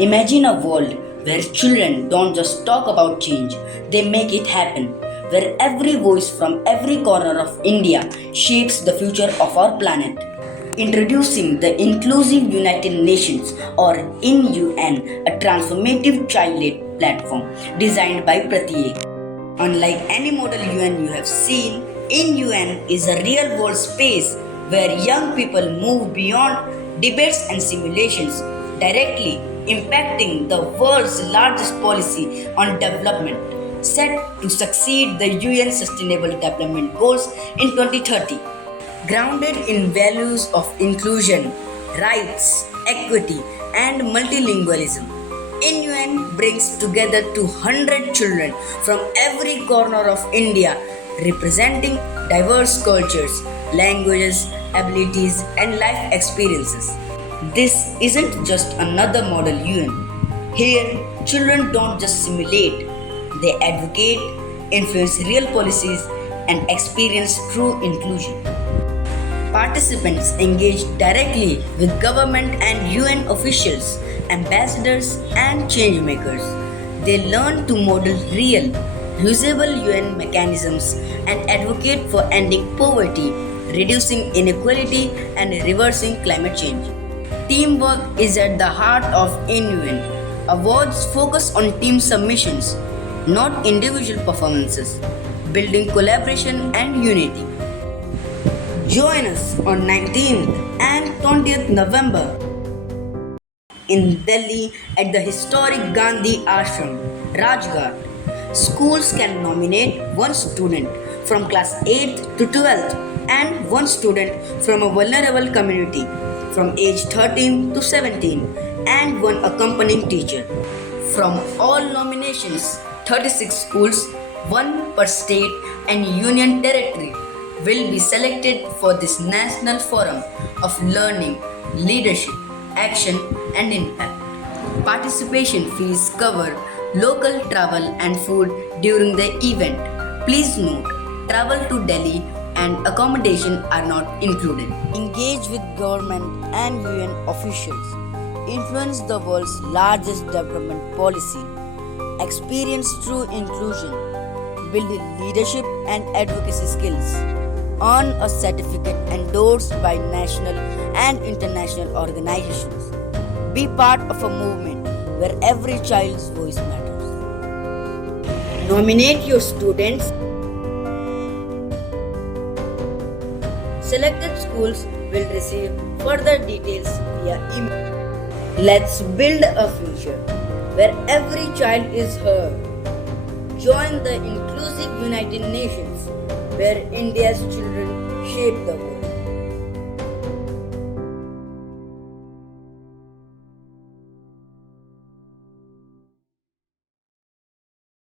Imagine a world where children don't just talk about change, they make it happen. Where every voice from every corner of India shapes the future of our planet. Introducing the Inclusive United Nations or INUN, a transformative child-led platform designed by Pratyek. Unlike any model UN you have seen, INUN is a real-world space where young people move beyond debates and simulations, directly impacting the world's largest policy on development, set to succeed the UN Sustainable Development Goals in 2030. Grounded in values of inclusion, rights, equity, and multilingualism, INUN brings together 200 children from every corner of India, representing diverse cultures, languages, abilities, and life experiences. This isn't just another model UN. Here, children don't just simulate, they advocate, influence real policies, and experience true inclusion. Participants engage directly with government and UN officials, ambassadors, and changemakers. They learn to model real, usable UN mechanisms and advocate for ending poverty, reducing inequality, and reversing climate change. Teamwork is at the heart of INUN. Awards focus on team submissions, not individual performances, building collaboration and unity. Join us on 19th and 20th November in Delhi at the historic Gandhi Ashram, Rajghat. Schools can nominate one student from class 8th to 12th and one student from a vulnerable community from age 13 to 17 and one accompanying teacher. From all nominations, 36 schools, one per state and union territory, will be selected for this national forum of learning, leadership, action, and impact. Participation fees cover local travel and food during the event. Please note, travel to Delhi and accommodation are not included. Engage with government and UN officials. Influence the world's largest development policy. Experience true inclusion. Build leadership and advocacy skills. Earn a certificate endorsed by national and international organizations. Be part of a movement where every child's voice matters. Nominate your students. Selected schools will receive further details via email. Let's build a future where every child is heard. Join the Inclusive United Nations, where India's children shape the world.